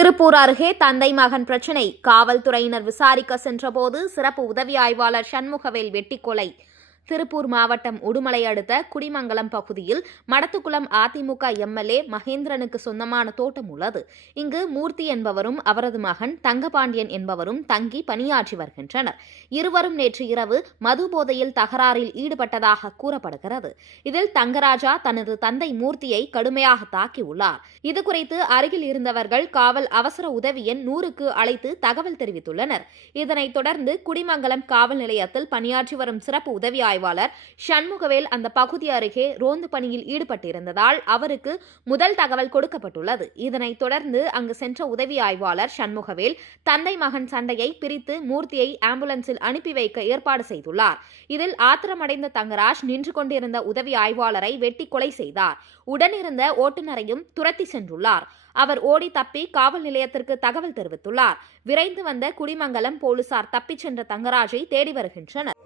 திருப்பூர் அருகே தந்தை மகன் பிரச்சினை காவல்துறையினர் விசாரிக்க சென்றபோது சிறப்பு உதவி ஆய்வாளர் சண்முகவேல் வெட்டிக்கொலை. திருப்பூர் மாவட்டம் உடுமலை அடுத்த குடிமங்கலம் பகுதியில் மடத்துக்குளம் அதிமுக எம்எல்ஏ மகேந்திரனுக்கு சொந்தமான தோட்டம் உள்ளது. இங்கு மூர்த்தி என்பவரும் அவரது மகன் தங்கபாண்டியன் என்பவரும் தங்கி பணியாற்றி வருகின்றனர். இருவரும் நேற்று இரவு மது போதையில் தகராறில் ஈடுபட்டதாக கூறப்படுகிறது. இதில் தங்கராஜா தனது தந்தை மூர்த்தியை கடுமையாக தாக்கியுள்ளார். இதுகுறித்து அருகில் இருந்தவர்கள் காவல் அவசர உதவி எண் 100க்கு அழைத்து தகவல் தெரிவித்துள்ளனர். இதனைத் தொடர்ந்து குடிமங்கலம் காவல் நிலையத்தில் பணியாற்றி வரும் சிறப்பு உதவி ஆய்வாளர் சண்முகவேல் அந்த பகுதி அருகே ரோந்து பணியில் ஈடுபட்டிருந்ததால் அவருக்கு முதல் தகவல் கொடுக்கப்பட்டுள்ளது. இதனைத் தொடர்ந்து அங்கு சென்ற உதவி ஆய்வாளர் சண்முகவேல் தந்தை மகன் சண்டையை பிரித்து மூர்த்தியை ஆம்புலன்ஸில் அனுப்பி வைக்க ஏற்பாடு செய்துள்ளார். இதில் ஆத்திரமடைந்த தங்கராஜ் நின்று கொண்டிருந்த உதவி ஆய்வாளரை வெட்டி கொலை செய்தார். உடனிருந்த ஓட்டுநரையும் துரத்தி சென்றுள்ளார். அவர் ஓடி தப்பி காவல் நிலையத்திற்கு தகவல் தெரிவித்துள்ளார். விரைந்து வந்த குடிமங்கலம் போலீசார் தப்பிச் சென்ற தங்கராஜை தேடி வருகின்றனர்.